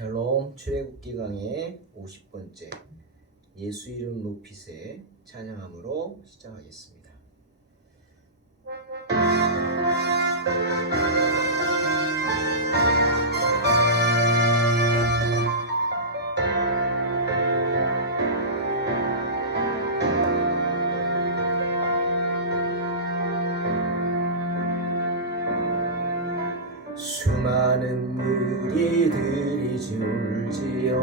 샬롬 출애굽기 강의 50번째 예수 이름 높이세 찬양함으로 시작하겠습니다. 수많은 무리들이 줄지어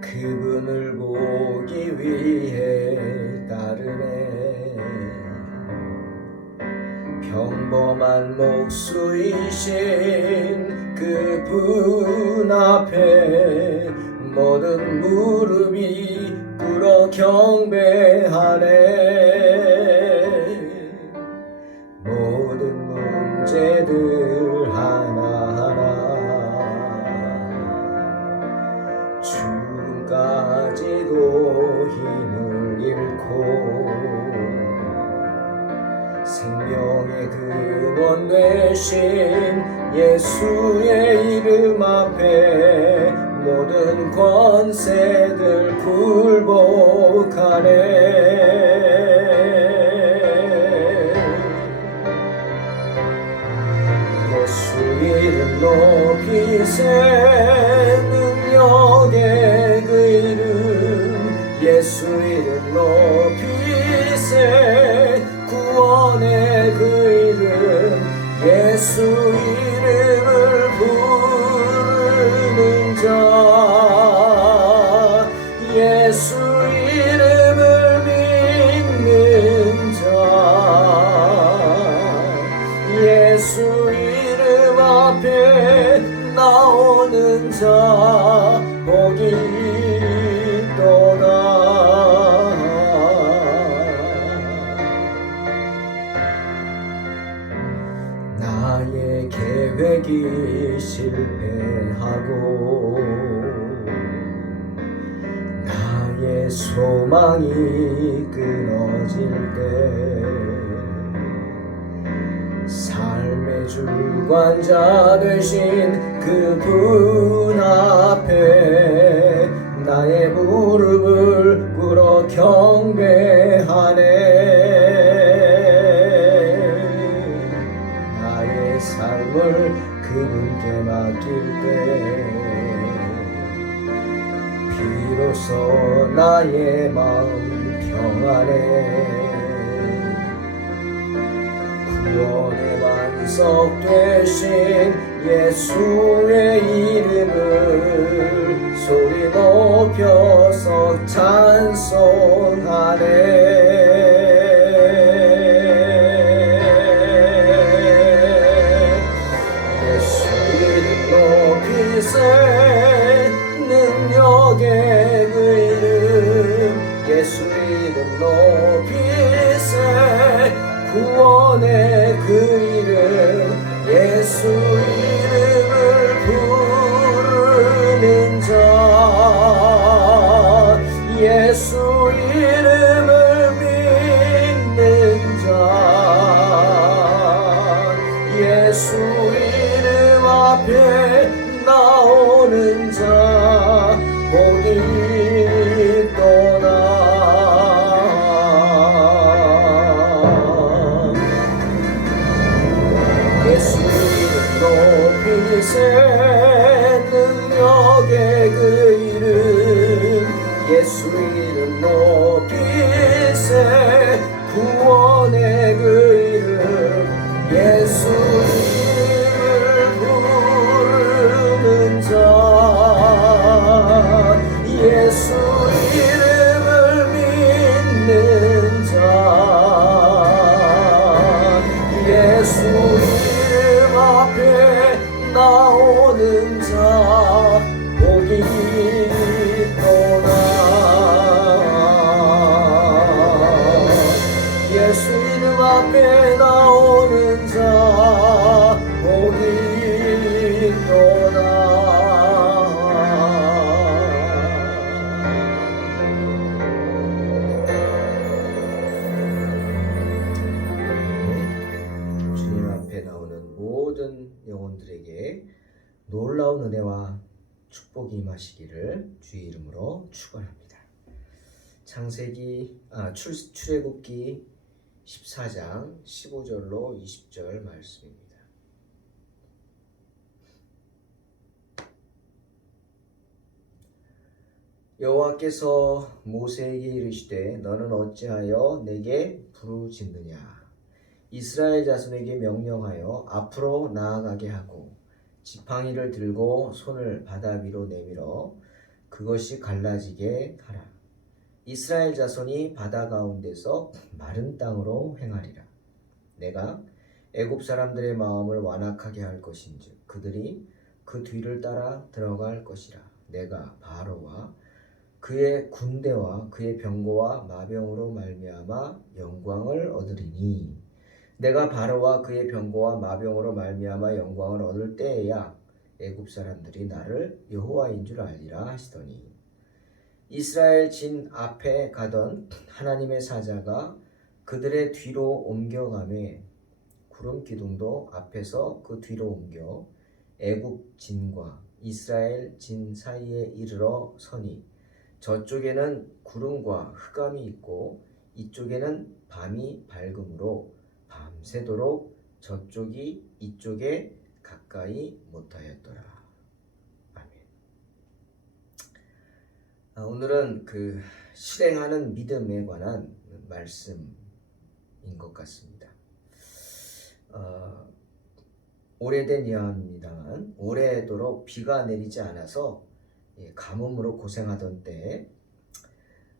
그분을 보기 위해 따르네. 평범한 목수이신 그분 앞에 모든 무릎이 꿇어 경배하네. 모든 문제들 하나하나 죽음까지도 힘을 잃고 생명의 근원 되신 예수의 이름 앞에 모든 권세들 굴복하네. 예수 이름 높이세 능력의 그 이름 예수 이름 높이세 구원의 그 이름 예수 이름을 부르는 자 예수 이름을 믿는 자 예수 이름 앞에 나오는 자 복이 있도다. 나의 계획이 실패하고 나의 소망이 끊어질 때 삶의 주관자 되신 그분 앞에 나의 무릎을 꿇어 경배하네. 나의 삶을 그분께 맡길 때 비로소 나의 마음 평안해. 구원의 반석 되신 예수의 이름을 소리 높여서 찬송하네. 예수 이름 높이세 능력의 그 이름 예수 이름 높이세 구원의 그 이름 예수 이름을 부르는 자 예수 이름을 믿는 자 예수 이름 앞에 나오는 자 복이 있도다. 예수 이름 높이세 능력의 그 이름 예수 이름 높이세 구원의 그 이름 예수 이름을 부르는 자 예수 이름을 믿는 자 예수 앞에 나오는 자 복이 있도다. 예수 이름 앞에 나오는 자 복이 있도다. 주님 앞에 나오는 모든 영혼들에게 놀라운 은혜와 축복이 임하시기를 주의 이름으로 축원합니다. 출애굽기 14장 15절로 20절 말씀입니다. 여호와께서 모세에게 이르시되 너는 어찌하여 내게 부르짖느냐. 이스라엘 자손에게 명령하여 앞으로 나아가게 하고 지팡이를 들고 손을 바다 위로 내밀어 그것이 갈라지게 하라. 이스라엘 자손이 바다 가운데서 마른 땅으로 행하리라. 내가 애굽 사람들의 마음을 완악하게 할 것인즉 그들이 그 뒤를 따라 들어갈 것이라. 내가 바로와 그의 군대와 그의 병거와 마병으로 말미암아 영광을 얻으리니 내가 바로와 그의 병거와 마병으로 말미암아 영광을 얻을 때에야 애굽 사람들이 나를 여호와인 줄 알리라 하시더니 이스라엘 진 앞에 가던 하나님의 사자가 그들의 뒤로 옮겨가매 구름 기둥도 앞에서 그 뒤로 옮겨 애굽 진과 이스라엘 진 사이에 이르러 서니 저쪽에는 구름과 흑암이 있고 이쪽에는 밤이 밝음으로 밤새도록 저쪽이 이쪽에 가까이 못하였더라. 아멘. 오늘은 그 실행하는 믿음에 관한 말씀인 것 같습니다. 오래된 이야기입니다만 오래도록 비가 내리지 않아서 가뭄으로 고생하던 때에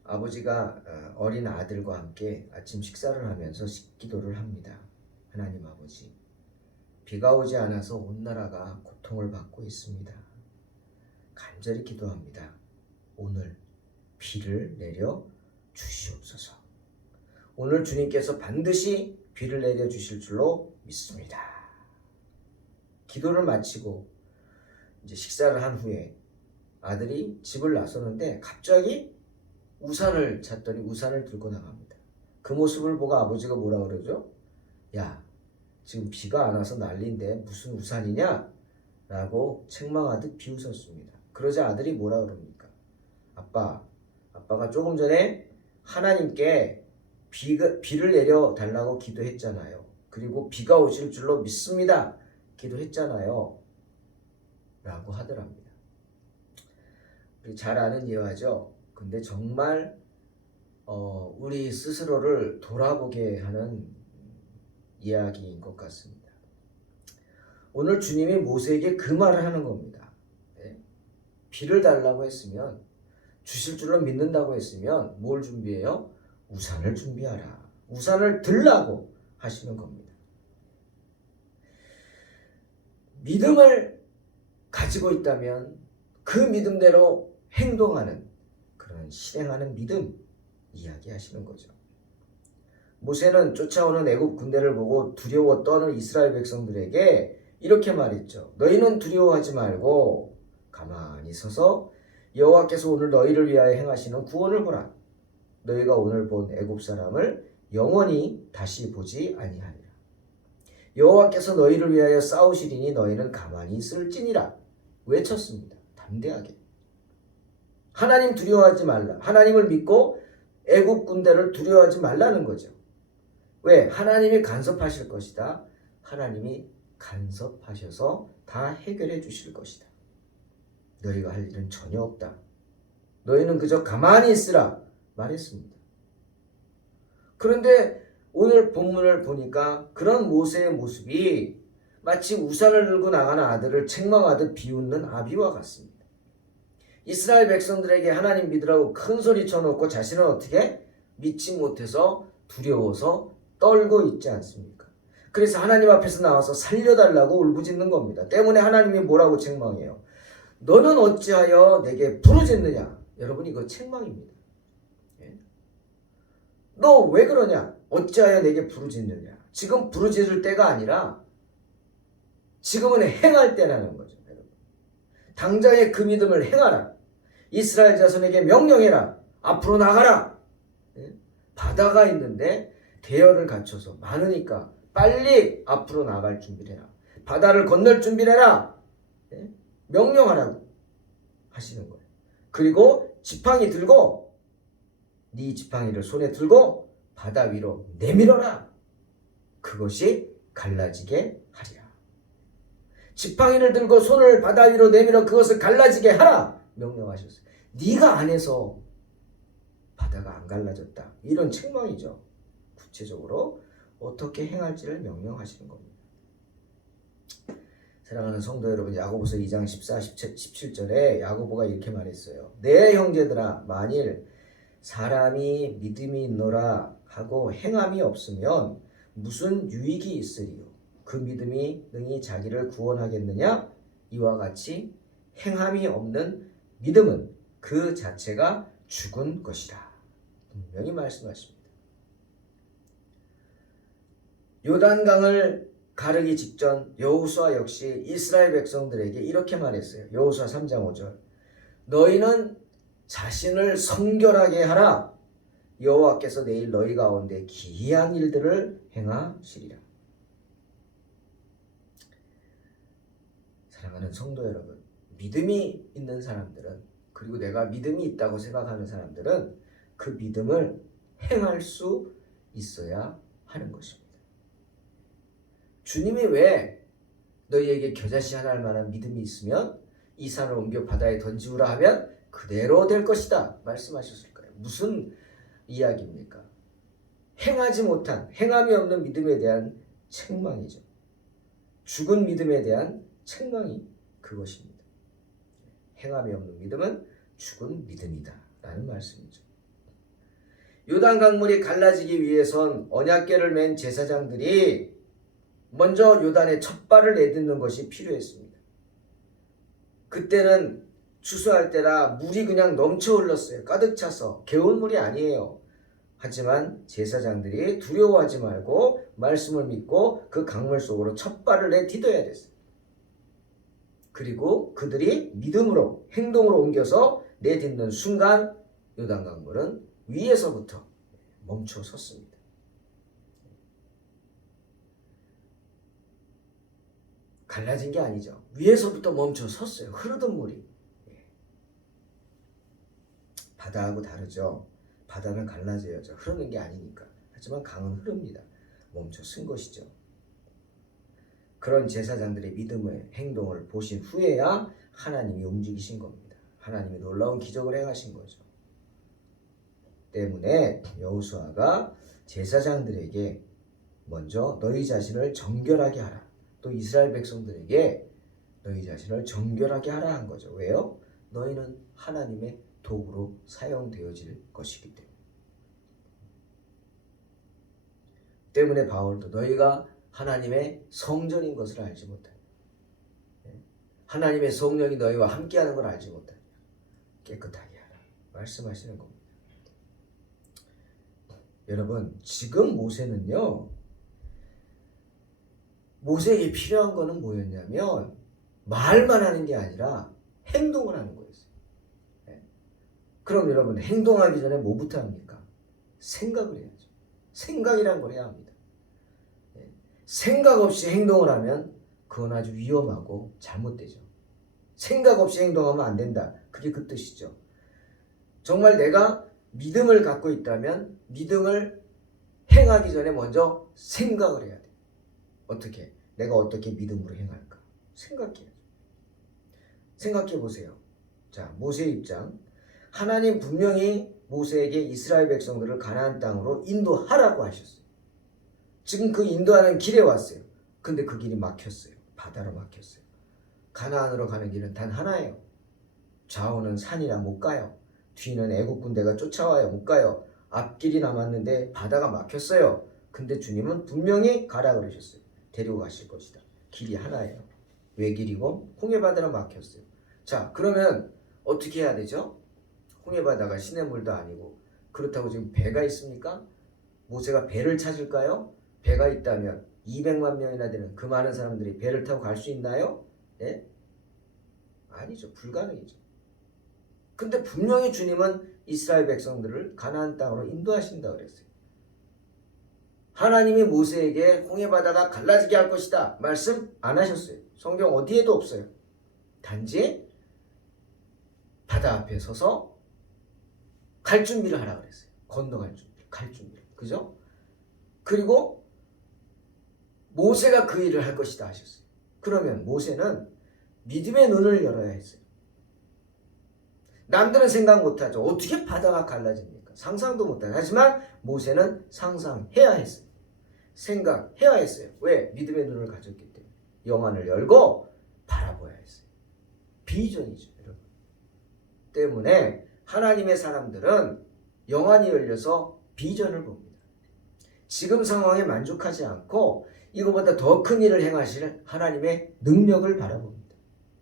아버지가 어린 아들과 함께 아침 식사를 하면서 기도를 합니다. 하나님 아버지, 비가 오지 않아서 온 나라가 고통을 받고 있습니다. 간절히 기도합니다. 오늘 비를 내려 주시옵소서. 오늘 주님께서 반드시 비를 내려 주실 줄로 믿습니다. 기도를 마치고 이제 식사를 한 후에 아들이 집을 나서는데 갑자기 우산을 찾더니 우산을 들고 나갑니다. 그 모습을 보고 아버지가 뭐라 그러죠? 야, 지금 비가 안 와서 난리인데 무슨 우산이냐? 라고 책망하듯 비웃었습니다. 그러자 아들이 뭐라 그럽니까? 아빠가 조금 전에 하나님께 비를 내려 달라고 기도했잖아요. 그리고 비가 오실 줄로 믿습니다. 기도했잖아요. 라고 하더랍니다. 우리 잘 아는 예화죠. 근데 정말 우리 스스로를 돌아보게 하는 이야기인 것 같습니다. 오늘 주님이 모세에게 그 말을 하는 겁니다. 네? 비를 달라고 했으면 주실 줄로 믿는다고 했으면 뭘 준비해요? 우산을 준비하라. 우산을 들라고 하시는 겁니다. 믿음을 가지고 있다면 그 믿음대로 행동하는 그런 실행하는 믿음 이야기하시는 거죠. 모세는 쫓아오는 애굽 군대를 보고 두려워 떠는 이스라엘 백성들에게 이렇게 말했죠. 너희는 두려워하지 말고 가만히 서서 여호와께서 오늘 너희를 위하여 행하시는 구원을 보라. 너희가 오늘 본 애굽 사람을 영원히 다시 보지 아니하리라. 여호와께서 너희를 위하여 싸우시리니 너희는 가만히 있을지니라. 외쳤습니다. 담대하게. 하나님 두려워하지 말라. 하나님을 믿고 애굽 군대를 두려워하지 말라는 거죠. 왜? 하나님이 간섭하실 것이다. 하나님이 간섭하셔서 다 해결해 주실 것이다. 너희가 할 일은 전혀 없다. 너희는 그저 가만히 있으라 말했습니다. 그런데 오늘 본문을 보니까 그런 모세의 모습이 마치 우산을 들고 나가는 아들을 책망하듯 비웃는 아비와 같습니다. 이스라엘 백성들에게 하나님 믿으라고 큰 소리 쳐놓고 자신은 어떻게? 믿지 못해서 두려워서 떨고 있지 않습니까? 그래서 하나님 앞에서 나와서 살려달라고 울부짖는 겁니다. 때문에 하나님이 뭐라고 책망해요? 너는 어찌하여 내게 부르짖느냐? 여러분 이거 책망입니다. 너 왜 그러냐? 어찌하여 내게 부르짖느냐? 지금 부르짖을 때가 아니라 지금은 행할 때라는 거죠. 당장에 그 믿음을 행하라. 이스라엘 자손에게 명령해라. 앞으로 나가라. 바다가 있는데 대열을 갖춰서 많으니까 빨리 앞으로 나갈 준비를 해라. 바다를 건널 준비를 해라. 예? 명령하라고 하시는 거예요. 그리고 지팡이 들고 네 지팡이를 손에 들고 바다 위로 내밀어라. 그것이 갈라지게 하리라. 지팡이를 들고 손을 바다 위로 내밀어 그것을 갈라지게 하라. 명령하셨어요. 네가 안 해서 바다가 안 갈라졌다. 이런 책망이죠. 구체적으로 어떻게 행할지를 명령하시는 겁니다. 사랑하는 성도 여러분, 야고보서 2장 14, 17절에 야고보가 이렇게 말했어요. 내 형제들아, 만일 사람이 믿음이 있노라 하고 행함이 없으면 무슨 유익이 있으리요? 그 믿음이 능히 자기를 구원하겠느냐? 이와 같이 행함이 없는 믿음은 그 자체가 죽은 것이라. 분명히 말씀하십니다. 요단강을 가르기 직전 여호수아 역시 이스라엘 백성들에게 이렇게 말했어요. 여호수아 3장 5절. 너희는 자신을 성결하게 하라. 여호와께서 내일 너희 가운데 기이한 일들을 행하시리라. 사랑하는 성도 여러분, 믿음이 있는 사람들은, 그리고 내가 믿음이 있다고 생각하는 사람들은 그 믿음을 행할 수 있어야 하는 것입니다. 주님이 왜 너희에게 겨자씨 하나 할 만한 믿음이 있으면 이 산을 옮겨 바다에 던지우라 하면 그대로 될 것이다 말씀하셨을까요? 무슨 이야기입니까? 행하지 못한, 행함이 없는 믿음에 대한 책망이죠. 죽은 믿음에 대한 책망이 그것입니다. 행함이 없는 믿음은 죽은 믿음이다 라는 말씀이죠. 요단 강물이 갈라지기 위해선 언약궤를 맨 제사장들이 먼저 요단에 첫 발을 내딛는 것이 필요했습니다. 그때는 추수할 때라 물이 그냥 넘쳐 흘렀어요. 가득 차서. 개운 물이 아니에요. 하지만 제사장들이 두려워하지 말고 말씀을 믿고 그 강물 속으로 첫 발을 내딛어야 됐어요. 그리고 그들이 믿음으로 행동으로 옮겨서 내딛는 순간 요단 강물은 위에서부터 멈춰 섰습니다. 갈라진 게 아니죠. 위에서부터 멈춰 섰어요. 흐르던 물이. 바다하고 다르죠. 바다는 갈라져야죠. 흐르는 게 아니니까. 하지만 강은 흐릅니다. 멈춰 쓴 것이죠. 그런 제사장들의 믿음의 행동을 보신 후에야 하나님이 움직이신 겁니다. 하나님이 놀라운 기적을 행하신 거죠. 때문에 여호수아가 제사장들에게 먼저 너희 자신을 정결하게 하라. 또 이스라엘 백성들에게 너희 자신을 정결하게 하라 한 거죠. 왜요? 너희는 하나님의 도구로 사용되어질 것이기 때문에 바울도 너희가 하나님의 성전인 것을 알지 못하냐. 하나님의 성령이 너희와 함께하는 걸 알지 못하냐. 깨끗하게 하라 말씀하시는 겁니다. 여러분, 지금 모세는요, 모세에게 필요한 거는 뭐였냐면 말만 하는 게 아니라 행동을 하는 거였어요. 그럼 여러분, 행동하기 전에 뭐부터 합니까? 생각을 해야죠. 생각이란 걸 해야 합니다. 생각 없이 행동을 하면 그건 아주 위험하고 잘못되죠. 생각 없이 행동하면 안 된다. 그게 그 뜻이죠. 정말 내가 믿음을 갖고 있다면 믿음을 행하기 전에 먼저 생각을 해야 돼. 어떻게? 내가 어떻게 믿음으로 행할까? 생각해야죠. 생각해 보세요. 자, 모세 입장. 하나님 분명히 모세에게 이스라엘 백성들을 가나안 땅으로 인도하라고 하셨어요. 지금 그 인도하는 길에 왔어요. 근데 그 길이 막혔어요. 바다로 막혔어요. 가나안으로 가는 길은 단 하나예요. 좌우는 산이라 못 가요. 뒤는 애국 군대가 쫓아와요. 못 가요. 앞길이 남았는데 바다가 막혔어요. 근데 주님은 분명히 가라 그러셨어요. 데리고 가실 것이다. 길이 하나예요. 외길이고 홍해바다로 막혔어요. 자, 그러면 어떻게 해야 되죠? 홍해바다가 시냇물도 아니고. 그렇다고 지금 배가 있습니까? 모세가 배를 찾을까요? 배가 있다면 200만 명이나 되는 그 많은 사람들이 배를 타고 갈 수 있나요? 예? 아니죠. 불가능이죠. 근데 분명히 주님은 이스라엘 백성들을 가나안 땅으로 인도하신다 그랬어요. 하나님이 모세에게 홍해바다가 갈라지게 할 것이다 말씀 안 하셨어요. 성경 어디에도 없어요. 단지 바다 앞에 서서 갈 준비를 하라 그랬어요. 건너갈 준비, 갈 준비. 그죠? 그리고 모세가 그 일을 할 것이다 하셨어요. 그러면 모세는 믿음의 눈을 열어야 했어요. 남들은 생각 못하죠. 어떻게 바다가 갈라집니까? 상상도 못하죠. 하지만 모세는 상상해야 했어요. 생각해야 했어요. 왜? 믿음의 눈을 가졌기 때문에. 영안을 열고 바라봐야 했어요. 비전이죠, 여러분. 때문에 하나님의 사람들은 영안이 열려서 비전을 봅니다. 지금 상황에 만족하지 않고 이거보다 더 큰 일을 행하실 하나님의 능력을 바라봅니다.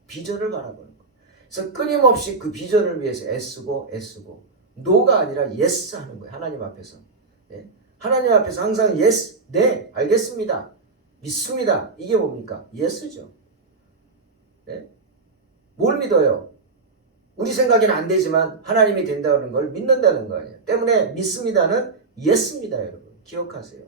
비전을 바라보는 거. 그래서 끊임없이 그 비전을 위해서 애쓰고 노가 아니라 예스 하는 거예요. 하나님 앞에서. 예? 하나님 앞에서 항상 예스, 네, 알겠습니다. 믿습니다. 이게 뭡니까? 예스죠. 예? 뭘 믿어요? 우리 생각에는 안 되지만 하나님이 된다는 걸 믿는다는 거 아니에요. 때문에 믿습니다는 예스입니다, 여러분. 기억하세요.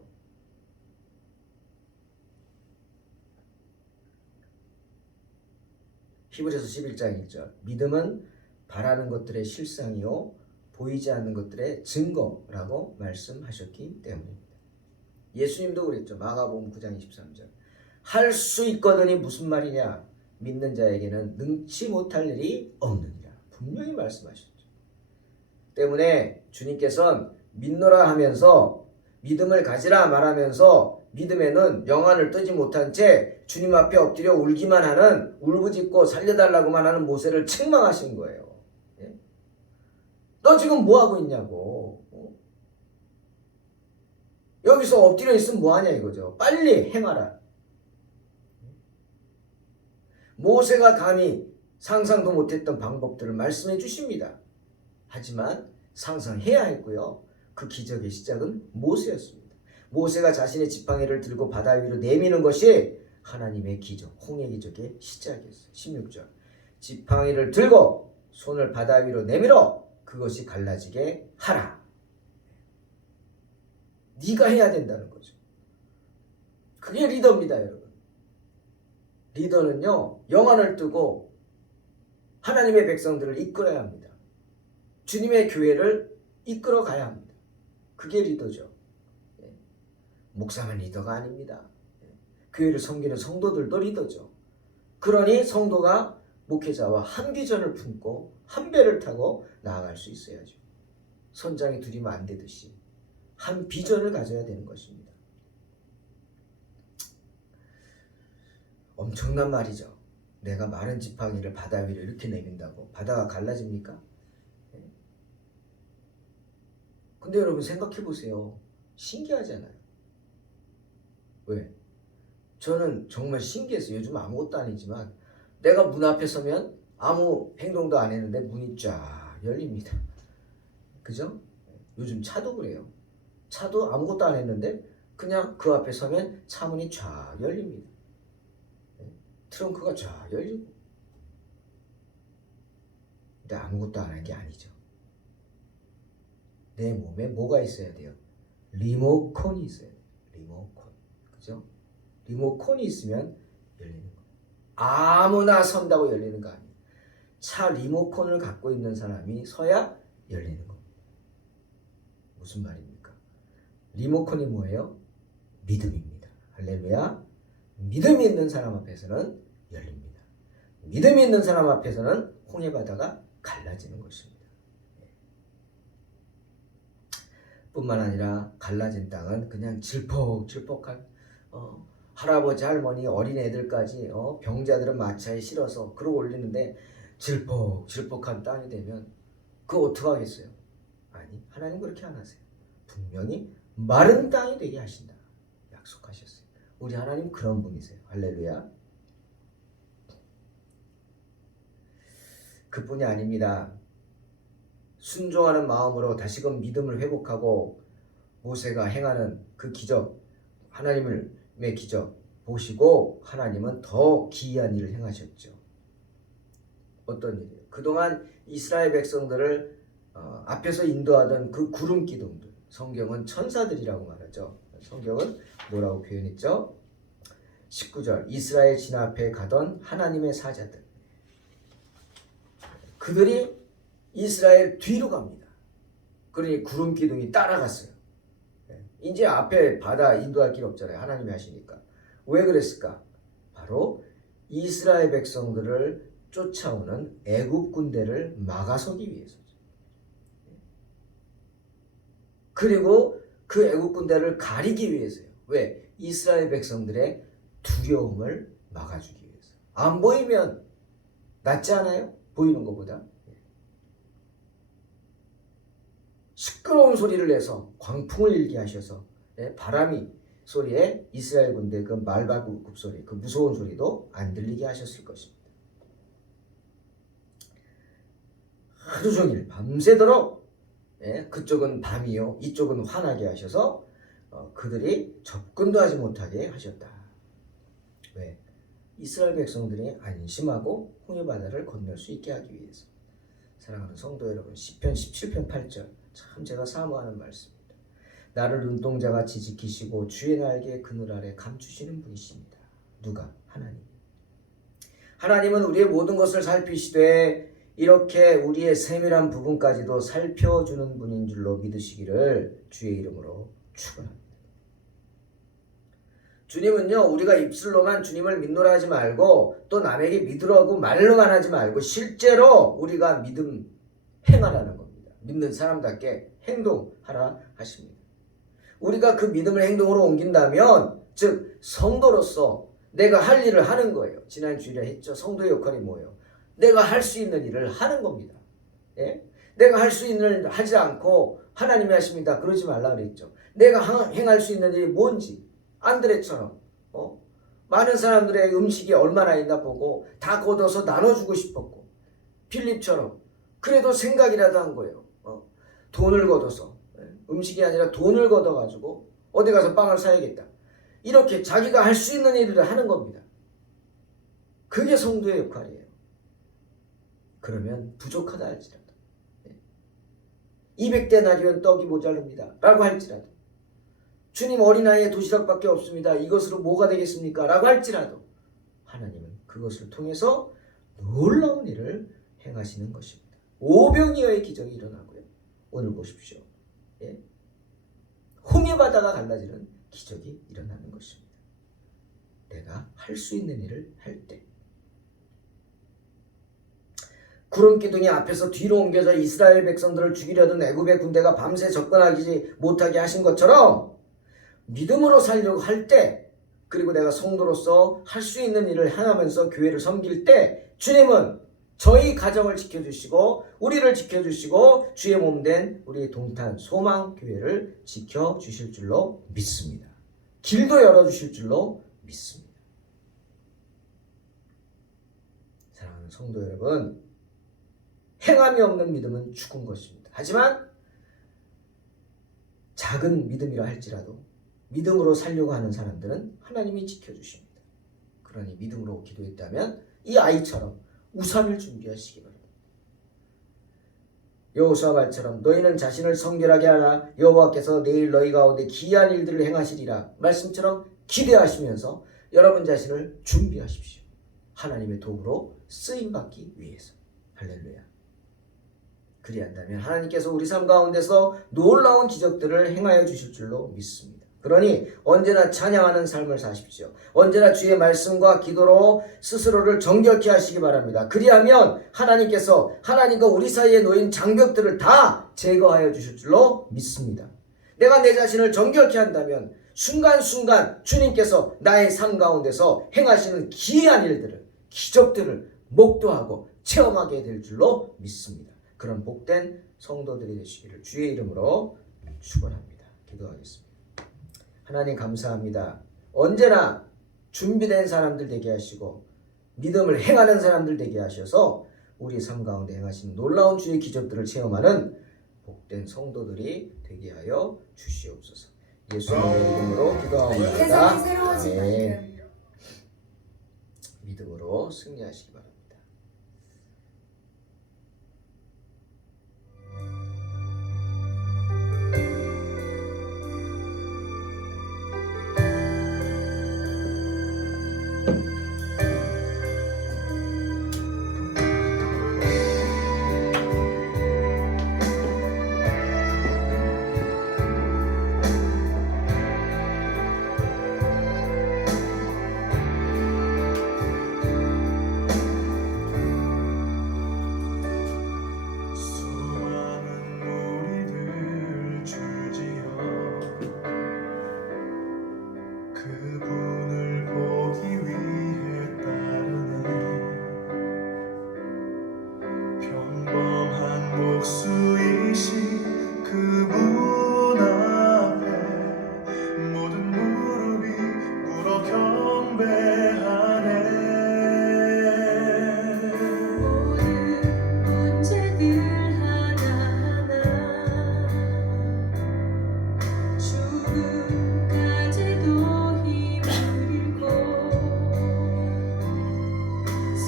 히브리서 11장 1절. 믿음은 바라는 것들의 실상이요 보이지 않는 것들의 증거라고 말씀하셨기 때문입니다. 예수님도 그랬죠. 마가복음 9장 23절. 할 수 있거든이 무슨 말이냐? 믿는 자에게는 능치 못할 일이 없느니라. 분명히 말씀하셨죠. 때문에 주님께서는 믿노라 하면서 믿음을 가지라 말하면서 믿음에는 영안을 뜨지 못한 채 주님 앞에 엎드려 울기만 하는 울부짖고 살려달라고만 하는 모세를 책망하신 거예요. 예? 너 지금 뭐하고 있냐고. 여기서 엎드려 있으면 뭐하냐 이거죠. 빨리 행하라. 모세가 감히 상상도 못했던 방법들을 말씀해 주십니다. 하지만 상상해야 했고요. 그 기적의 시작은 모세였습니다. 모세가 자신의 지팡이를 들고 바다 위로 내미는 것이 하나님의 기적, 홍해 기적의 시작이었어요. 16절. 지팡이를 들고 손을 바다 위로 내밀어 그것이 갈라지게 하라. 네가 해야 된다는 거죠. 그게 리더입니다, 여러분. 리더는요, 영안을 뜨고 하나님의 백성들을 이끌어야 합니다. 주님의 교회를 이끌어 가야 합니다. 그게 리더죠. 목사만 리더가 아닙니다. 교회를 섬기는 성도들도 리더죠. 그러니 성도가 목회자와 한 비전을 품고 한 배를 타고 나아갈 수 있어야죠. 선장이 둘이면 안 되듯이 한 비전을 가져야 되는 것입니다. 엄청난 말이죠. 내가 마른 지팡이를 바다 위로 이렇게 내민다고 바다가 갈라집니까? 근데 여러분 생각해 보세요. 신기하잖아요. 왜? 저는 정말 신기했어요. 요즘 아무것도 아니지만 내가 문 앞에 서면 아무 행동도 안 했는데 문이 쫙 열립니다. 그죠? 요즘 차도 그래요. 차도 아무것도 안 했는데 그냥 그 앞에 서면 차문이 쫙 열립니다. 트렁크가 쫙 열리고. 근데 아무것도 안 한 게 아니죠. 내 몸에 뭐가 있어야 돼요? 리모컨이 있어야 돼요. 리모컨. 그죠? 리모컨이 있으면 열리는 거예요. 아무나 선다고 열리는 거 아니에요. 차 리모컨을 갖고 있는 사람이 서야 열리는 겁니다. 무슨 말입니까? 리모컨이 뭐예요? 믿음입니다. 할렐루야. 믿음이 있는 사람 앞에서는 열립니다. 믿음이 있는 사람 앞에서는 홍해바다가 갈라지는 것입니다. 뿐만 아니라 갈라진 땅은 그냥 질퍽질퍽한 할아버지 할머니 어린애들까지 병자들은 마차에 실어서 끌어 올리는데 질퍽질퍽한 땅이 되면 그거 어떡하겠어요? 아니, 하나님 그렇게 안 하세요. 분명히 마른 땅이 되게 하신다 약속하셨어요. 우리 하나님 그런 분이세요. 할렐루야. 그뿐이 아닙니다. 순종하는 마음으로 다시금 믿음을 회복하고 모세가 행하는 그 기적, 하나님의 기적 보시고 하나님은 더 기이한 일을 행하셨죠. 어떤 일이에요? 그동안 이스라엘 백성들을 앞에서 인도하던 그 구름 기둥들, 성경은 천사들이라고 말하죠. 성경은 뭐라고 표현했죠? 19절 이스라엘 진 앞에 가던 하나님의 사자들, 그들이 이스라엘 뒤로 갑니다. 그러니 구름 기둥이 따라갔어요. 이제 앞에 바다 인도할 길 없잖아요. 하나님이 하시니까. 왜 그랬을까? 바로 이스라엘 백성들을 쫓아오는 애굽 군대를 막아서기 위해서죠. 그리고 그 애굽 군대를 가리기 위해서요. 왜? 이스라엘 백성들의 두려움을 막아주기 위해서. 안 보이면 낫지 않아요? 보이는 것보다. 시끄러운 소리를 내서 광풍을 일게 하셔서 바람이 소리에 이스라엘 군대 그 말발굽 소리, 그 무서운 소리도 안 들리게 하셨을 것입니다. 하루 종일 밤새도록 그쪽은 밤이요 이쪽은 환하게 하셔서 그들이 접근도 하지 못하게 하셨다. 왜? 이스라엘 백성들이 안심하고 홍해바다를 건널 수 있게 하기 위해서. 사랑하는 성도 여러분, 시편 17편 8절 참 제가 사모하는 말씀입니다. 나를 눈동자같이 지키시고 주의 날개 그늘 아래 감추시는 분이십니다. 누가? 하나님. 하나님은 우리의 모든 것을 살피시되 이렇게 우리의 세밀한 부분까지도 살펴주는 분인 줄로 믿으시기를 주의 이름으로 축원합니다. 주님은요, 우리가 입술로만 주님을 믿노라 하지 말고 또 남에게 믿으라고 말로만 하지 말고 실제로 우리가 믿음 행하라는 겁니다. 믿는 사람답게 행동하라 하십니다. 우리가 그 믿음을 행동으로 옮긴다면 즉 성도로서 내가 할 일을 하는 거예요. 지난 주일에 했죠. 성도의 역할이 뭐예요? 내가 할 수 있는 일을 하는 겁니다. 예? 내가 할 수 있는 일을 하지 않고 하나님이 하십니다. 그러지 말라 그랬죠. 내가 행할 수 있는 일이 뭔지 안드레처럼 많은 사람들의 음식이 얼마나 있나 보고 다 걷어서 나눠주고 싶었고 빌립처럼 그래도 생각이라도 한 거예요. 돈을 걷어서 음식이 아니라 돈을 걷어가지고 어디 가서 빵을 사야겠다. 이렇게 자기가 할 수 있는 일을 하는 겁니다. 그게 성도의 역할이에요. 그러면 부족하다 할지라도 200데나리온 떡이 모자릅니다 라고 할지라도 주님 어린아이의 도시락밖에 없습니다. 이것으로 뭐가 되겠습니까? 라고 할지라도 하나님은 그것을 통해서 놀라운 일을 행하시는 것입니다. 오병이어의 기적이 일어나고요. 오늘 보십시오. 홍해바다가 갈라지는 기적이 일어나는 것입니다. 내가 할 수 있는 일을 할 때. 구름 기둥이 앞에서 뒤로 옮겨져 이스라엘 백성들을 죽이려던 애굽의 군대가 밤새 접근하지 못하게 하신 것처럼 믿음으로 살려고 할 때, 그리고 내가 성도로서 할 수 있는 일을 행하면서 교회를 섬길 때 주님은 저희 가정을 지켜주시고 우리를 지켜주시고 주의 몸된 우리 동탄 소망교회를 지켜주실 줄로 믿습니다. 길도 열어주실 줄로 믿습니다. 사랑하는 성도 여러분, 행함이 없는 믿음은 죽은 것입니다. 하지만 작은 믿음이라 할지라도 믿음으로 살려고 하는 사람들은 하나님이 지켜주십니다. 그러니 믿음으로 기도했다면 이 아이처럼 우산을 준비하시기 바랍니다. 여호수아 말처럼 너희는 자신을 성결하게 하라. 여호와께서 내일 너희 가운데 기이한 일들을 행하시리라 말씀처럼 기대하시면서 여러분 자신을 준비하십시오. 하나님의 도구로 쓰임받기 위해서. 할렐루야. 그리한다면 하나님께서 우리 삶 가운데서 놀라운 기적들을 행하여 주실 줄로 믿습니다. 그러니 언제나 찬양하는 삶을 사십시오. 언제나 주의 말씀과 기도로 스스로를 정결케 하시기 바랍니다. 그리하면 하나님께서 하나님과 우리 사이에 놓인 장벽들을 다 제거하여 주실 줄로 믿습니다. 내가 내 자신을 정결케 한다면 순간순간 주님께서 나의 삶 가운데서 행하시는 기이한 일들을, 기적들을 목도하고 체험하게 될 줄로 믿습니다. 그런 복된 성도들이 되시기를 주의 이름으로 축원합니다. 기도하겠습니다. 하나님 감사합니다. 언제나 준비된 사람들 되게 하시고 믿음을 행하는 사람들 되게 하셔서 우리 삶 가운데 행하신 놀라운 주의 기적들을 체험하는 복된 성도들이 되게 하여 주시옵소서. 예수님의 이름으로 기도하옵나이다. 아멘. 믿음으로 승리하시기 바랍니다. 그분을 보기 위해 따르네. 평범한 목수이신 그분 앞에 모든 무릎이 꿇어 경배하네. 모든 문제들 하나하나 죽음까지도 힘을 잃고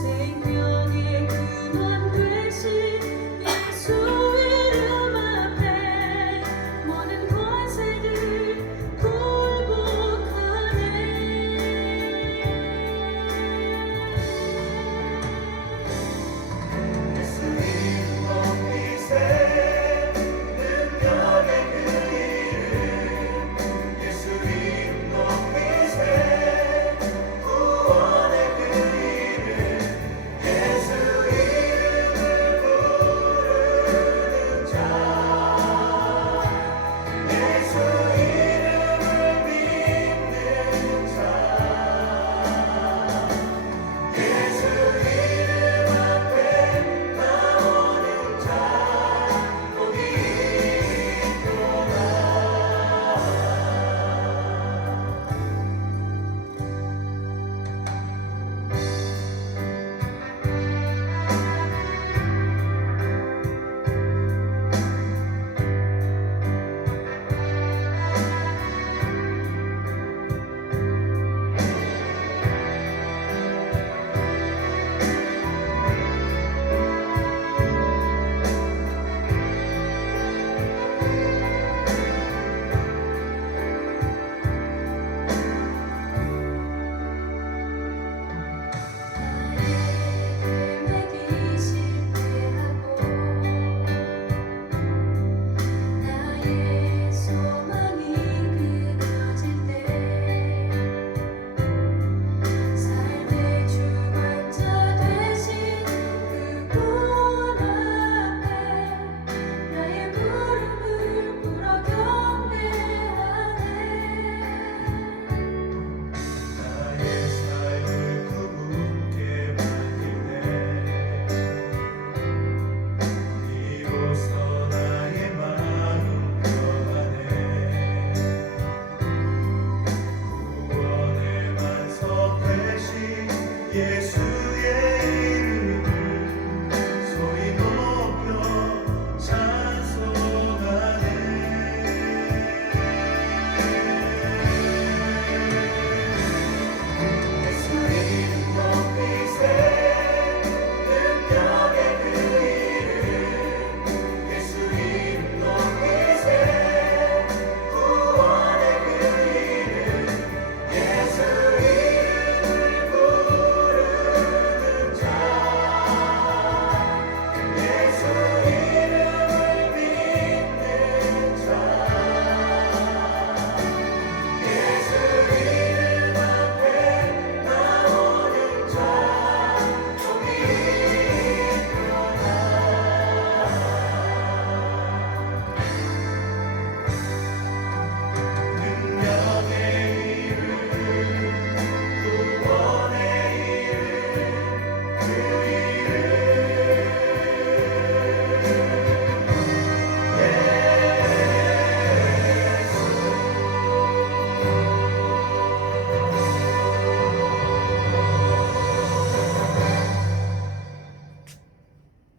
생명의 근원 되신 예수 이름 앞에 모든 권세들 굴복하네. 예수 이름 높이세. 능력의 그 이름. 예수 이름 높이세. 구원의 그 이름. 예수 이름을 부르는 자. 예수 이름을 믿는 자. 예수 이름 앞에 나오는 자 복이 있도다. 계획이 실패하고 나의 소망이 끊어질 때 삶의 주관자 되신 그분 앞에 나의 무릎을 꿇어 경배하네. 나의 삶을 그분께 맡기네. 비로소 나의 마음 변하네. 구원의 만석 되신 예수